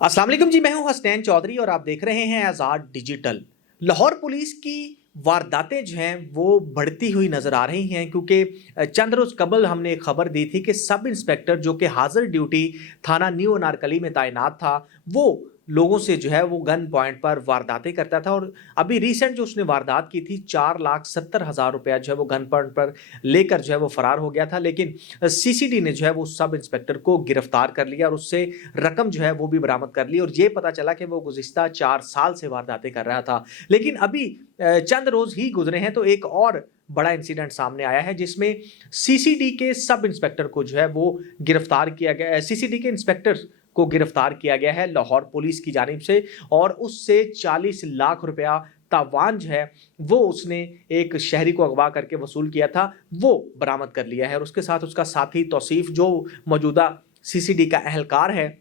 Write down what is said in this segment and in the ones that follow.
अस्सलाम वालेकुम जी, मैं हूं हसनैन चौधरी और आप देख रहे हैं आज़ाद डिजिटल। लाहौर पुलिस की वारदातें जो हैं वो बढ़ती हुई नज़र आ रही हैं क्योंकि चंद रोज़ कबल हमने एक खबर दी थी कि सब इंस्पेक्टर जो कि हाजिर ड्यूटी थाना न्यू अनारकली में तैनात था, वो लोगों से जो है वो गन पॉइंट पर वारदातें करता था। और अभी रिसेंट जो उसने वारदात की थी, 4,70,000 रुपया जो है वो गन पॉइंट पर लेकर जो है वो फरार हो गया था। लेकिन सीसीडी ने जो है वो सब इंस्पेक्टर को गिरफ्तार कर लिया और उससे रकम जो है वो भी बरामद कर ली और ये पता चला कि वो गुज़िश्ता 4 साल से वारदातें कर रहा था। लेकिन अभी चंद रोज़ ही गुज़रे हैं तो एक और बड़ा इंसिडेंट सामने आया है जिसमें सीसीडी के सब इंस्पेक्टर को जो है वो गिरफ्तार किया गया है। सीसीडी के इंस्पेक्टर को गिरफ्तार किया गया है लाहौर पुलिस की जानिब से और उससे 40 लाख रुपया तावान जो है वो उसने एक शहरी को अगवा करके वसूल किया था, वो बरामद कर लिया है। और उसके साथ उसका साथी तौसीफ जो मौजूदा सीसीडी का अहलकार है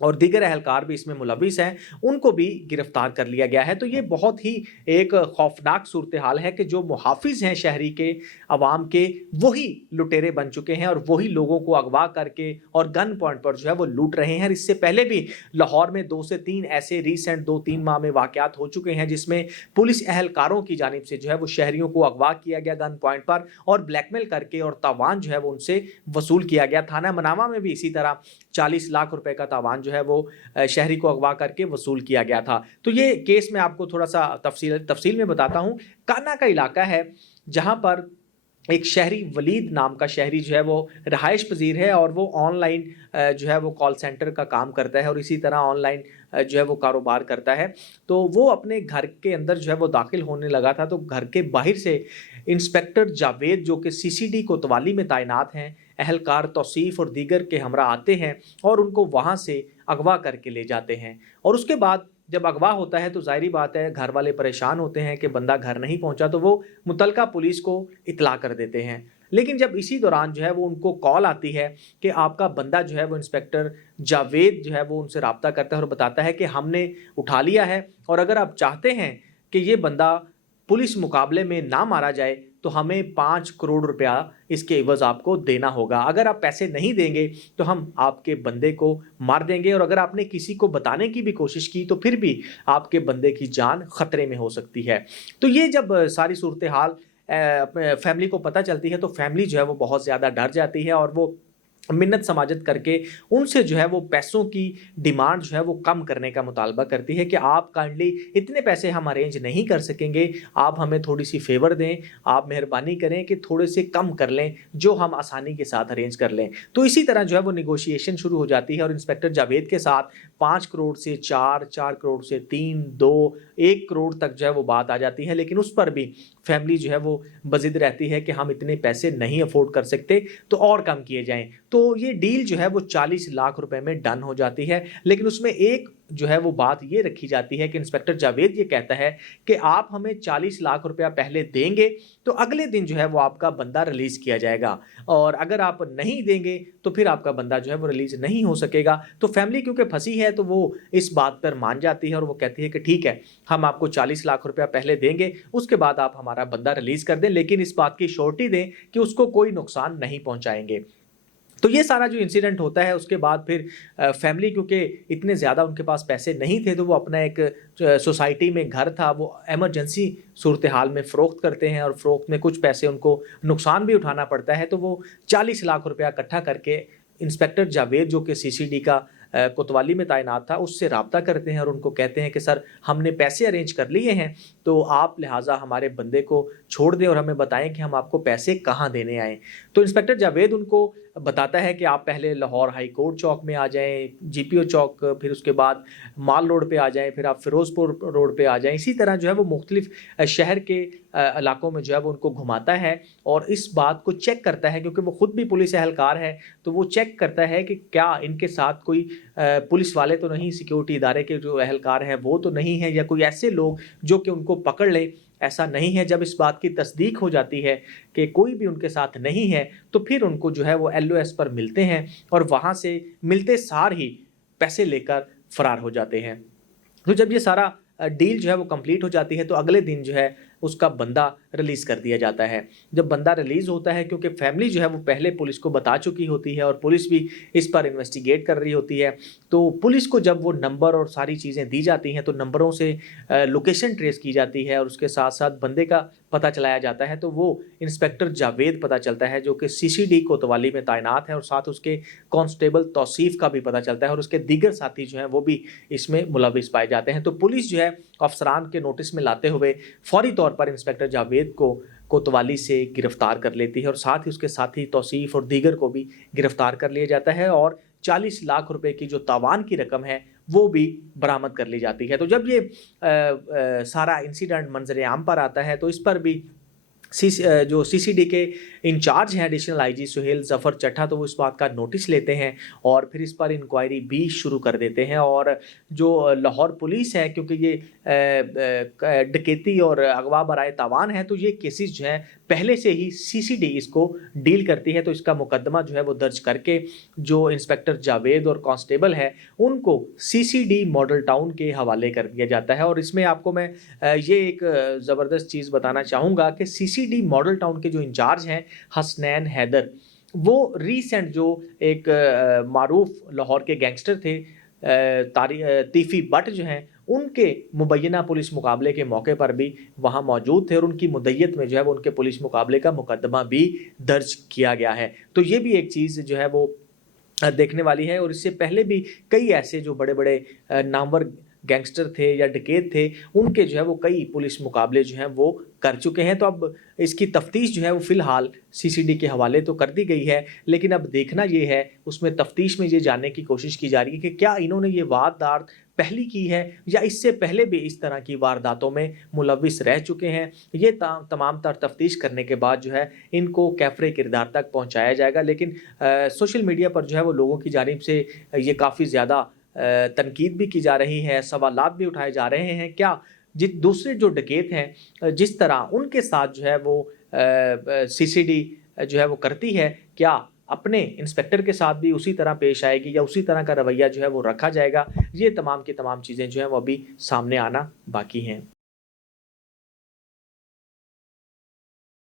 और दीगर अहलकार भी इसमें मुलविस हैं, उनको भी गिरफ्तार कर लिया गया है। तो ये बहुत ही एक खौफनाक सूरत हाल है कि जो मुहाफिज हैं शहरी के, अवाम के, वही लुटेरे बन चुके हैं और वही लोगों को अगवा करके और गन पॉइंट पर जो है वो लूट रहे हैं। इससे पहले भी लाहौर में 2 से 3 ऐसे रिसेंट 2-3 माह में वाक़यात हो चुके हैं जिसमें पुलिस अहलकारों की जानिब से जो है वो शहरियों को अगवा किया गया गन पॉइंट पर और ब्लैकमेल करके और तावान जो है वो उनसे वसूल किया गया। थाना मनामा में भी इसी तरह 40 लाख रुपए का तावान जो है वो शहरी को अगवा करके वसूल किया गया था। तो ये केस मैं आपको थोड़ा-सा तफ़सील में बताता हूँ। कान्हा का इलाका है जहाँ पर एक शहरी वलीद नाम का शहरी जो है वो रहायश पज़ीर है और वो ऑनलाइन जो है वो कॉल सेंटर का काम करता है और इसी तरह ऑनलाइन जो है वो कारोबार करता है। तो वो अपने घर के अंदर जो है वो दाखिल होने लगा था तो घर के बाहर से इंस्पेक्टर जावेद जो कि सीसीडी कोतवाली में तैनात हैं, अहलकार तौसीफ और दीगर के हमरा आते हैं और उनको वहाँ से अगवा करके ले जाते हैं। और उसके बाद जब अगवा होता है तो ज़ाहिरी बात है घर वाले परेशान होते हैं कि बंदा घर नहीं पहुंचा, तो वो मुतलका पुलिस को इत्तला कर देते हैं। लेकिन जब इसी दौरान जो है वो उनको कॉल आती है कि आपका बंदा जो है वो इंस्पेक्टर जावेद जो है वो उनसे रब्ता करता है और बताता है कि हमने उठा लिया है और अगर आप चाहते हैं कि ये बंदा पुलिस मुकाबले में ना मारा जाए तो हमें 5 करोड़ रुपया इसके एवज़ आपको देना होगा। अगर आप पैसे नहीं देंगे तो हम आपके बंदे को मार देंगे और अगर आपने किसी को बताने की भी कोशिश की तो फिर भी आपके बंदे की जान खतरे में हो सकती है। तो ये जब सारी सूरत हाल फैमिली को पता चलती है तो फैमिली जो है वो बहुत ज़्यादा डर जाती है और वो मिन्नत समाजत करके उनसे जो है वो पैसों की डिमांड जो है वो कम करने का मुतालबा करती है कि आप काइंडली इतने पैसे हम अरेंज नहीं कर सकेंगे, आप हमें थोड़ी-सी फ़ेवर दें, आप मेहरबानी करें कि थोड़े से कम कर लें, जो हम आसानी के साथ अरेंज कर लें। तो इसी तरह जो है वो नेगोशिएशन शुरू हो जाती है और इंस्पेक्टर जावेद के साथ 5 करोड़ से 4, 4 करोड़ से 3, 2, 1 करोड़ तक जो है वो बात आ जाती है। लेकिन उस पर भी फैमिली जो है वो बज़िद रहती है कि हम इतने पैसे नहीं अफ़ोर्ड कर सकते, तो और कम किए जाएँ। तो ये डील जो है वो 40 लाख रुपए में डन हो जाती है। लेकिन उसमें एक जो है वो बात ये रखी जाती है कि इंस्पेक्टर जावेद ये कहता है कि आप हमें 40 लाख रुपया पहले देंगे तो अगले दिन जो है वो आपका बंदा रिलीज़ किया जाएगा और अगर आप नहीं देंगे तो फिर आपका बंदा जो है वो रिलीज़ नहीं हो सकेगा। तो फैमिली क्योंकि फँसी है तो वो इस बात पर मान जाती है और वो कहती है कि ठीक है, हम आपको 40 लाख रुपया पहले देंगे, उसके बाद आप हमारा बंदा रिलीज़ कर दें, लेकिन इस बात की श्योरिटी दें कि उसको कोई नुकसान नहीं पहुँचाएँगे। तो ये सारा जो इंसिडेंट होता है उसके बाद फिर फैमिली क्योंकि इतने ज़्यादा उनके पास पैसे नहीं थे तो वो अपना एक सोसाइटी में घर था वो इमरजेंसी सूरत हाल में फ़रोख्त करते हैं और फ़रोख्त में कुछ पैसे उनको नुकसान भी उठाना पड़ता है। तो वो 40 लाख रुपया इकट्ठा करके इंस्पेक्टर जावेद जो कि सीसीडी का कोतवाली में तैनात था उससे रब्ता करते हैं और उनको कहते हैं कि सर हमने पैसे अरेंज कर लिए हैं तो आप लिहाजा हमारे बंदे को छोड़ दें और हमें बताएं कि हम आपको पैसे कहाँ देने आएँ। तो इंस्पेक्टर जावेद उनको बताता है कि आप पहले लाहौर हाई कोर्ट चौक में आ जाएँ, जीपीओ चौक, फिर उसके बाद माल रोड पे आ जाएँ, फिर आप फ़िरोज़पुर रोड पे आ जाएँ। इसी तरह जो है वो मुख्तलिफ़ शहर के इलाकों में जो है वो उनको घुमाता है और इस बात को चेक करता है क्योंकि वो खुद भी पुलिस एहलकार है, तो वो चेक करता है कि क्या इनके साथ कोई पुलिस वाले तो नहीं, सिक्योरिटी इदारे के जो एहलकार हैं वो तो नहीं हैं या कोई ऐसे लोग जो कि उनको पकड़ लें, ऐसा नहीं है। जब इस बात की तस्दीक हो जाती है कि कोई भी उनके साथ नहीं है तो फिर उनको जो है वो एलओएस पर मिलते हैं और वहाँ से मिलते सार ही पैसे लेकर फ़रार हो जाते हैं। तो जब ये सारा डील जो है वो कंप्लीट हो जाती है तो अगले दिन जो है اس کا بندہ ریلیز کر دیا جاتا ہے۔ جب بندہ ریلیز ہوتا ہے کیونکہ فیملی جو ہے وہ پہلے پولیس کو بتا چکی ہوتی ہے اور پولیس بھی اس پر انویسٹیگیٹ کر رہی ہوتی ہے، تو پولیس کو جب وہ نمبر اور ساری چیزیں دی جاتی ہیں تو نمبروں سے لوکیشن ٹریس کی جاتی ہے اور اس کے ساتھ ساتھ بندے کا پتہ چلایا جاتا ہے، تو وہ انسپیکٹر جاوید پتہ چلتا ہے جو کہ CCD کوتوالی میں تعینات ہے، اور ساتھ اس کے کانسٹیبل توصیف کا بھی پتہ چلتا ہے، اور اس کے دیگر ساتھی جو ہیں وہ بھی اس میں ملوث پائے جاتے ہیں۔ تو پولیس جو ہے افسران کے نوٹس میں لاتے ہوئے فوری طور پر انسپیکٹر جاوید کو کوتوالی سے گرفتار کر لیتی ہے، اور ساتھ ہی اس کے ساتھی توصیف اور دیگر کو بھی گرفتار کر لیا جاتا ہے، اور 40 لاکھ روپے کی جو تاوان کی رقم ہے وہ بھی برآمد کر لی جاتی ہے۔ تو جب یہ سارا انسیڈنٹ منظر عام پر آتا ہے تو اس پر بھی جو CCD کے انچارج ہیں ایڈیشنل IG سہیل ظفر چٹھا، تو وہ اس بات کا نوٹس لیتے ہیں اور پھر اس پر انکوائری بھی شروع کر دیتے ہیں، اور جو لاہور پولیس ہے کیونکہ یہ ڈکیتی اور اغوا برائے تاوان ہے تو یہ کیسز جو ہیں پہلے سے ہی CCD اس کو ڈیل کرتی ہے، تو اس کا مقدمہ جو ہے وہ درج کر کے جو انسپیکٹر جاوید اور کانسٹیبل ہے ان کو CCD ماڈل ٹاؤن کے حوالے کر دیا جاتا ہے۔ اور اس میں آپ کو میں یہ ایک زبردست چیز بتانا چاہوں گا کہ CCD ماڈل ٹاؤن کے جو انچارج ہیں حسنین حیدر، وہ ریسنٹ جو ایک معروف لاہور کے گینگسٹر تھے تیفی بٹ جو ہیں، ان کے مبینہ پولیس مقابلے کے موقع پر بھی وہاں موجود تھے، اور ان کی مدعیت میں جو ہے وہ ان کے پولیس مقابلے کا مقدمہ بھی درج کیا گیا ہے۔ تو یہ بھی ایک چیز جو ہے وہ دیکھنے والی ہے، اور اس سے پہلے بھی کئی ایسے جو بڑے بڑے نامور گینگسٹر تھے یا ڈکیت تھے ان کے جو ہے وہ کئی پولیس مقابلے جو ہیں وہ کر چکے ہیں۔ تو اب اس کی تفتیش جو ہے وہ فی الحال CCD کے حوالے تو کر دی گئی ہے، لیکن اب دیکھنا یہ ہے، اس میں تفتیش میں یہ جاننے کی کوشش کی جا رہی ہے کہ کیا انہوں نے یہ واردات پہلی کی ہے یا اس سے پہلے بھی اس طرح کی وارداتوں میں ملوث رہ چکے ہیں۔ یہ تمام تر تفتیش کرنے کے بعد جو ہے ان کو کیفرے کردار تک پہنچایا جائے گا، لیکن سوشل میڈیا پر جو ہے وہ لوگوں کی جانب سے یہ کافی زیادہ تنقید بھی کی جا رہی ہے، سوالات بھی اٹھائے جا رہے ہیں، کیا دوسرے جو ڈکیت ہیں جس طرح ان کے ساتھ جو ہے وہ CCD جو ہے وہ کرتی ہے، کیا اپنے انسپیکٹر کے ساتھ بھی اسی طرح پیش آئے گی یا اسی طرح کا رویہ جو ہے وہ رکھا جائے گا؟ یہ تمام کی تمام چیزیں جو ہیں وہ ابھی سامنے آنا باقی ہیں۔